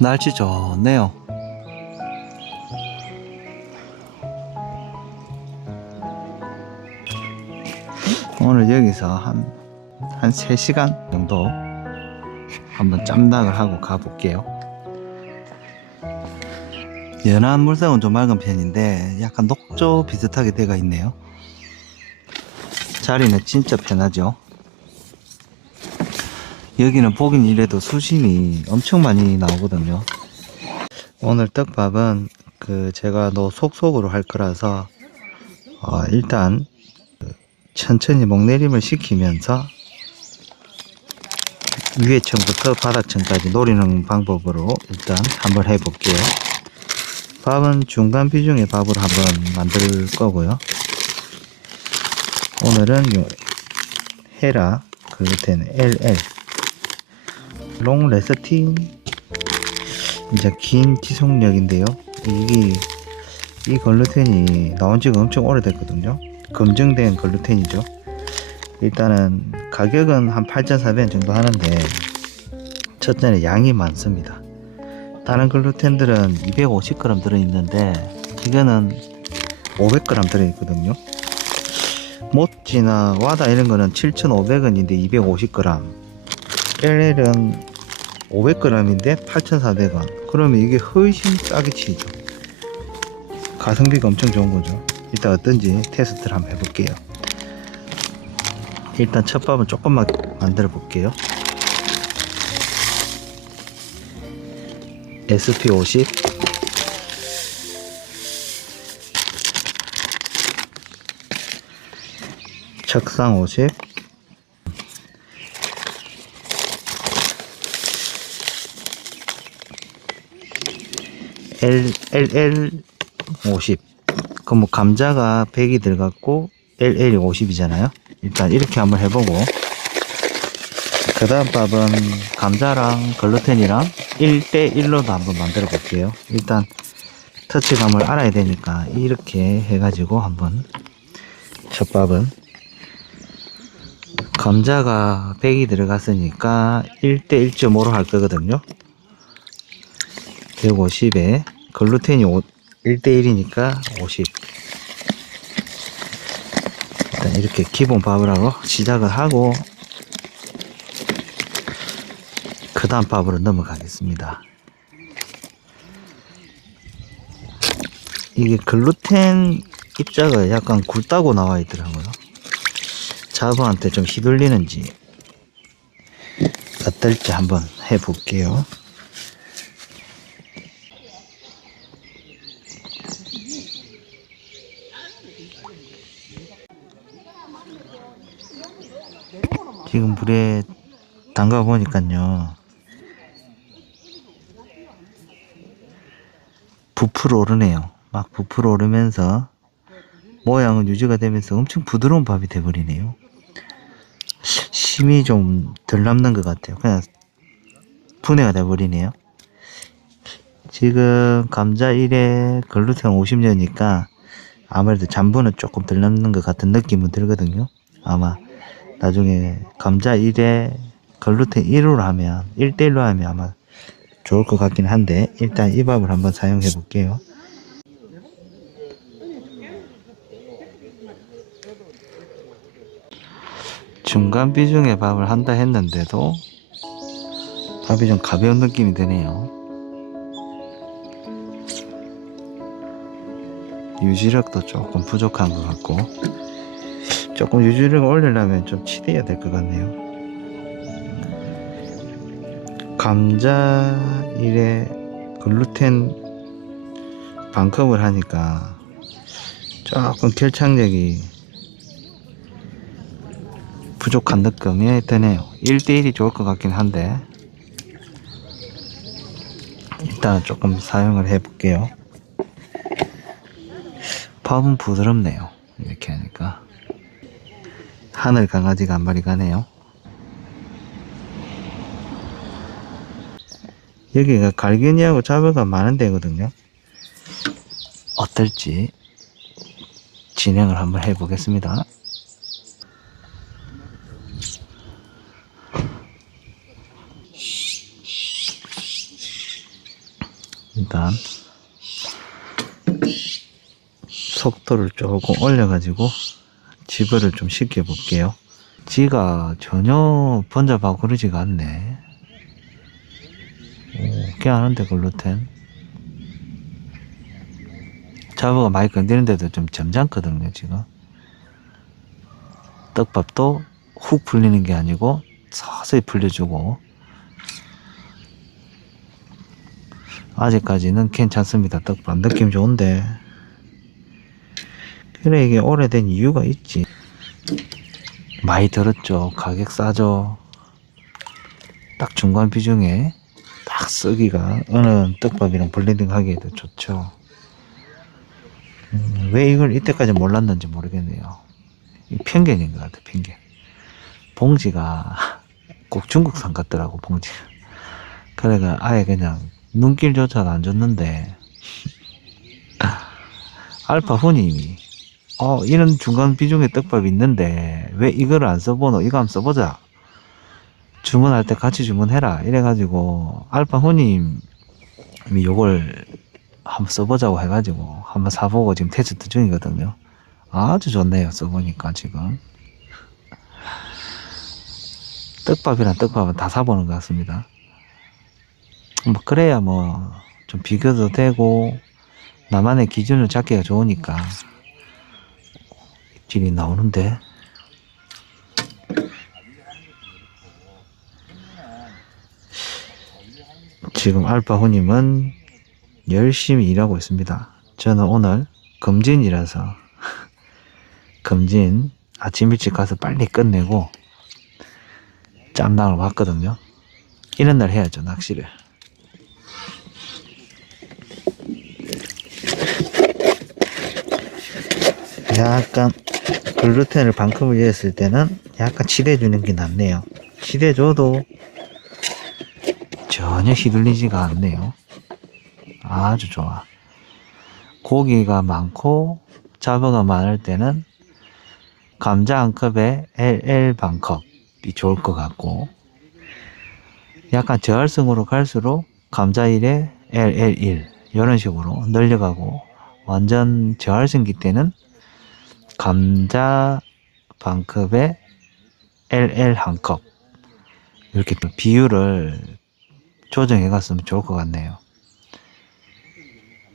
날씨 좋네요. 오늘 여기서 한 3시간 정도 한번 짬닭을 하고 가볼게요. 연안 물상은 좀 맑은 편인데 약간 녹조 비슷하게 되어 있네요. 자리는 진짜 편하죠. 여기는 보긴 이래도 수심이 엄청 많이 나오거든요. 오늘 떡밥은 제가 속속으로 할 거라서 일단 천천히 목내림을 시키면서 위에층부터 바닥층까지 노리는 방법으로 일단 한번 해볼게요. 밥은 중간 비중의 밥을 한번 만들 거고요. 오늘은 헤라 글루텐 LL 롱 레스틴, 이제 긴 지속력인데요. 이 글루텐이 나온 지가 엄청 오래됐거든요. 검증된 글루텐이죠. 일단은 가격은 한 8,400원 정도 하는데 첫째는 양이 많습니다. 다른 글루텐들은 250g 들어있는데 이거는 500g 들어있거든요. 모찌나 와다 이런 거는 7,500원인데 250g, LL은 500g인데 8,400원. 그러면 이게 훨씬 싸게 치죠. 가성비가 엄청 좋은 거죠. 일단 어떤지 테스트를 한번 해볼게요. 일단 첫 밥은 조금만 만들어 볼게요. SP50, 척상 50, LL50. 그럼 감자가 100이 들어갔고 LL이 50이잖아요. 일단 이렇게 한번 해보고, 그 다음 밥은 감자랑 글루텐이랑 1대1로도 한번 만들어 볼게요. 일단 터치감을 알아야 되니까 이렇게 해가지고 한번, 첫 밥은 감자가 100이 들어갔으니까 1대1.5로 할 거거든요. 150에 글루텐이 1대1이니까 50. 일단 이렇게 기본 밥을 하고 시작을 하고 그 다음 밥으로 넘어가겠습니다. 이게 글루텐 입자가 약간 굵다고 나와 있더라고요. 자부한테 좀 휘둘리는지 어떨지 한번 해볼게요. 지금 물에 담가 보니까요, 부풀어 오르네요. 막 부풀어 오르면서 모양은 유지가 되면서 엄청 부드러운 밥이 돼버리네요. 심이 좀 덜 남는 것 같아요. 그냥 분해가 돼버리네요. 지금 감자 1에 글루텐 50년이니까 아무래도 잔분은 조금 덜 남는 것 같은 느낌은 들거든요. 아마 나중에 감자 1에 글루텐 1로 하면 1대1로 하면 아마 좋을 것 같긴 한데, 일단 이 밥을 한번 사용해 볼게요. 중간 비중의 밥을 한다 했는데도 밥이 좀 가벼운 느낌이 드네요. 유지력도 조금 부족한 것 같고, 조금 유지력을 올리려면 좀 치대야 될 것 같네요. 감자 1에 글루텐 반컵을 하니까 조금 결착력이 부족한 느낌이 드네요. 1대1이 좋을 것 같긴 한데 일단 조금 사용을 해 볼게요. 밥은 부드럽네요. 이렇게 하니까. 하늘 강아지가 한 마리 가네요. 여기가 갈견이하고 잡어가 많은 데거든요. 어떨지 진행을 한번 해 보겠습니다. 일단 속도를 조금 올려가지고 지그를 좀 시켜 볼게요. 지가 전혀 번잡하고 그러지가 않네. 오, 꽤 하는데 글루텐. 자버가 많이 건드리는데도 좀 점잖거든요 지금. 떡밥도 훅 풀리는 게 아니고 서서히 풀려주고 아직까지는 괜찮습니다. 떡밥 느낌 좋은데. 그래 이게 오래된 이유가 있지. 많이 들었죠. 가격 싸죠. 딱 중간 비중에 딱 쓰기가 어느 떡밥이랑 블렌딩 하기에도 좋죠. 왜 이걸 이때까지 몰랐는지 모르겠네요. 편견인 것 같아. 편견. 봉지가 꼭 중국산 같더라고 봉지. 그래가 아예 그냥 눈길조차도 안 줬는데 알파 후님이 이런 중간 비중의 떡밥이 있는데 왜 이걸 안 써보노? 이거 한번 써보자. 주문할 때 같이 주문해라. 이래가지고 알파 후님이 요걸 한번 써보자고 해가지고 한번 사보고 지금 테스트 중이거든요. 아주 좋네요. 써보니까 지금 떡밥이랑 떡밥은 다 사보는 것 같습니다. 뭐 그래야 뭐 좀 비교도 되고 나만의 기준을 잡기가 좋으니까. 입질이 나오는데 지금 알파후님은 열심히 일하고 있습니다. 저는 오늘 금진이라서 금진 아침 일찍 가서 빨리 끝내고 짬낭을 왔거든요. 이런 날 해야죠, 낚시를. 약간 글루텐을 반컵을 이었을 때는 약간 치대주는 게 낫네요. 치대줘도 전혀 휘둘리지가 않네요. 아주 좋아. 고기가 많고 잡어가 많을 때는 감자 한 컵에 LL 반컵이 좋을 것 같고, 약간 저활성으로 갈수록 감자 1에 LL1 이런 식으로 늘려가고, 완전 저활성기 때는 감자 반컵에 LL 한 컵 이렇게 비율을 조정해 갔으면 좋을 것 같네요.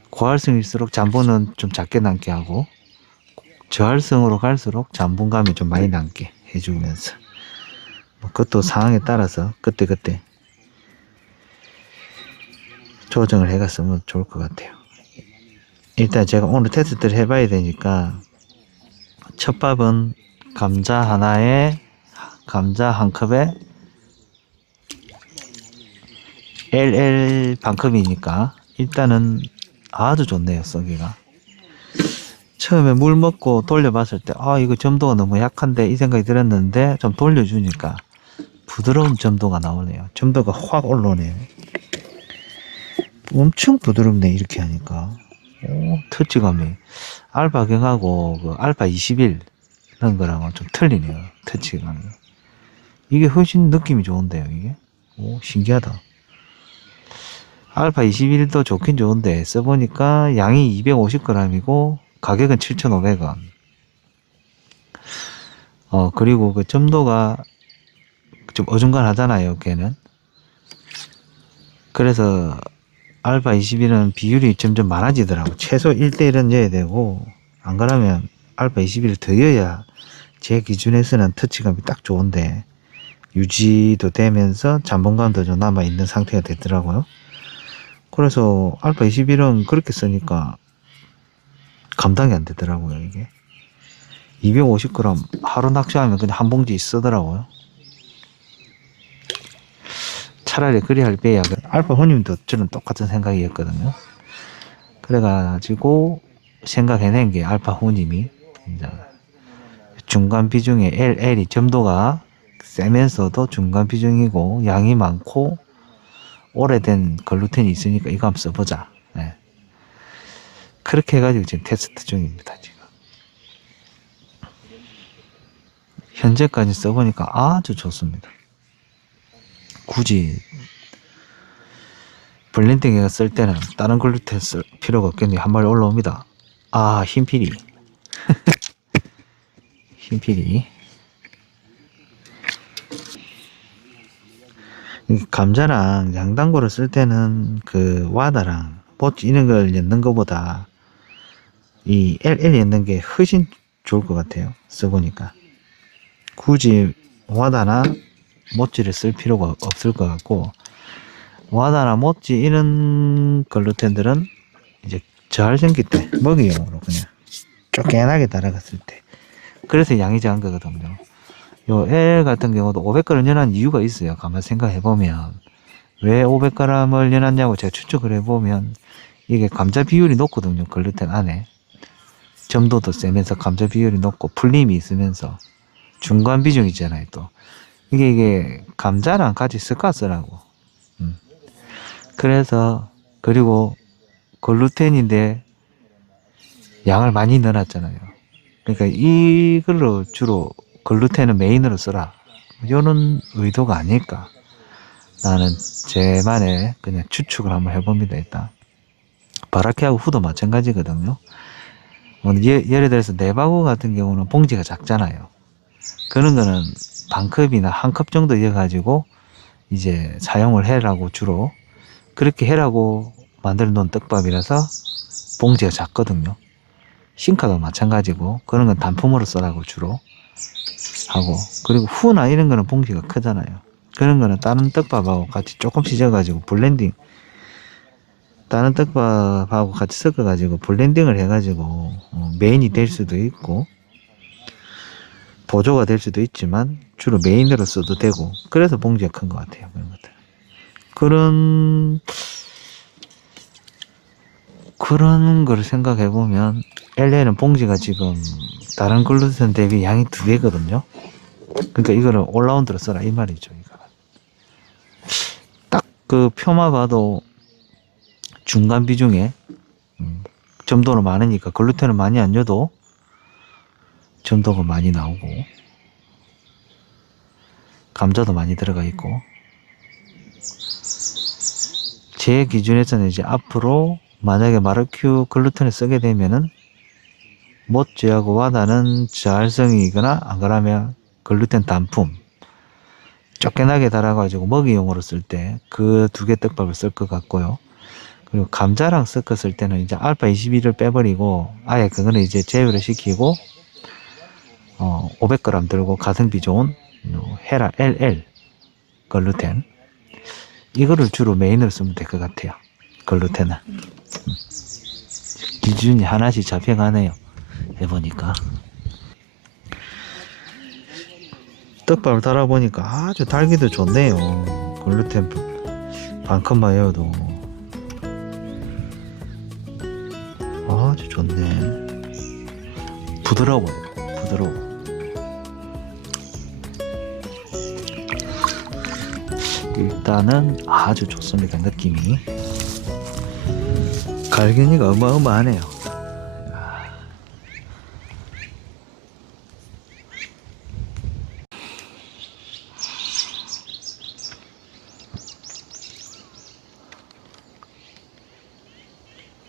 고활성일수록 잠보는 좀 작게 남게 하고, 저활성으로 갈수록 잠분감이 좀 많이 남게 해주면서, 뭐 그것도 상황에 따라서 그때그때 조정을 해갔으면 좋을 것 같아요. 일단 제가 오늘 테스트를 해봐야 되니까, 첫 밥은 감자 하나에 감자 한 컵에 LL 반컵이니까 일단은 아주 좋네요. 쏘기가 처음에 물 먹고 돌려봤을 때 이거 점도가 너무 약한데 이 생각이 들었는데, 좀 돌려주니까 부드러운 점도가 나오네요. 점도가 확 올라오네요. 엄청 부드럽네 이렇게 하니까. 터치감이 알파경하고 그 알파 21 이런 거랑은 좀 틀리네요. 터치감이. 이게 훨씬 느낌이 좋은데요 이게. 신기하다. 알파 21도 좋긴 좋은데 써보니까 양이 250g이고 가격은 7,500원. 그리고 그 점도가 좀 어중간하잖아요 걔는. 그래서 알파 21은 비율이 점점 많아지더라고. 최소 1대1은 넣어야 되고, 안 그러면 알파 21을 더 넣어야 제 기준에서는 터치감이 딱 좋은데 유지도 되면서 잠봉감도 좀 남아있는 상태가 되더라고요. 그래서 알파 21은 그렇게 쓰니까 감당이 안 되더라고요 이게. 250g 하루 낚시하면 그냥 한 봉지 쓰더라고요. 차라리 그리 할 바에야. 알파 후님도 저는 똑같은 생각이었거든요. 그래가지고 생각해낸 게 알파 후님이 중간 비중의 LL이 점도가 세면서도 중간 비중이고 양이 많고 오래된 글루텐이 있으니까 이거 한번 써보자. 네. 그렇게 해가지고 지금 테스트 중입니다. 지금 현재까지 써보니까 아주 좋습니다. 굳이 블렌딩에 쓸 때는 다른 글루텐 쓸 필요가 없겠네요. 한 마리 올라옵니다. 아, 흰피리. 흰피리. 감자랑 양단고를 쓸 때는 그 와다랑 뽀찌 이런 걸 넣는 것보다 이 LL 넣는 게 훨씬 좋을 것 같아요. 써보니까. 굳이 와다나 모찌를 쓸 필요가 없을 것 같고, 와다나 모찌 이런 글루텐들은 이제 저활성기 때 먹이용으로 그냥 쪼개나게 달아갔을 때, 그래서 양이 작은 거거든요. 요 L 같은 경우도 500g을 넣은 이유가 있어요. 가만 생각해보면 왜 500g을 넣었냐고 제가 추측을 해보면, 이게 감자 비율이 높거든요. 글루텐 안에 점도도 세면서 감자 비율이 높고 풀림이 있으면서 중간 비중 있잖아요. 또 이게 감자랑 같이 섞어쓰라고. 그래서, 그리고 글루텐인데 양을 많이 넣어놨잖아요. 그러니까 이걸로 주로 글루텐은 메인으로 써라, 이런 의도가 아닐까, 나는 제만의 그냥 추측을 한번 해봅니다. 일단 바라케하고 후도 마찬가지거든요. 예를 들어서 네바고 같은 경우는 봉지가 작잖아요. 그런 거는 반컵이나 한 컵 정도 이어가지고 이제 사용을 해라고, 주로 그렇게 해라고 만들어 놓은 떡밥이라서 봉지가 작거든요. 싱카도 마찬가지고 그런 건 단품으로 써라고 주로 하고, 그리고 후나 이런 거는 봉지가 크잖아요. 그런 거는 다른 떡밥하고 같이 조금씩 져가지고 블렌딩, 다른 떡밥하고 같이 섞어가지고 블렌딩을 해가지고 메인이 될 수도 있고 보조가 될 수도 있지만 주로 메인으로 써도 되고, 그래서 봉지가 큰 것 같아요. 그런 것들. 그런 거를 생각해 보면 LA는 봉지가 지금 다른 글루텐 대비 양이 2배거든요. 그러니까 이거를 올라운드로 써라 이 말이죠. 이거 딱 그 표만 봐도 중간 비중에 점도는 많으니까 글루텐을 많이 안 넣어도 점도가 많이 나오고 감자도 많이 들어가 있고, 제 기준에서는 이제 앞으로 만약에 마르큐 글루텐을 쓰게 되면은 모찌하고 와다는 저활성이거나 안 그러면 글루텐 단품 쫓겨나게 달아가지고 먹이용으로 쓸 때 그 2개 떡밥을 쓸 것 같고요. 그리고 감자랑 섞었을 때는 이제 알파 21을 빼버리고 아예 그거는 이제 제외를 시키고 500g 들고 가성비 좋은 헤라 LL 글루텐, 이거를 주로 메인으로 쓰면 될 것 같아요. 글루텐은 기준이 하나씩 잡혀가네요. 해보니까 떡밥을 달아보니까 아주 달기도 좋네요. 글루텐 반컵만 해도 아주 좋네. 부드러워요. 부드러워. 일단은 아주 좋습니다. 느낌이 갈견이가 어마어마하네요.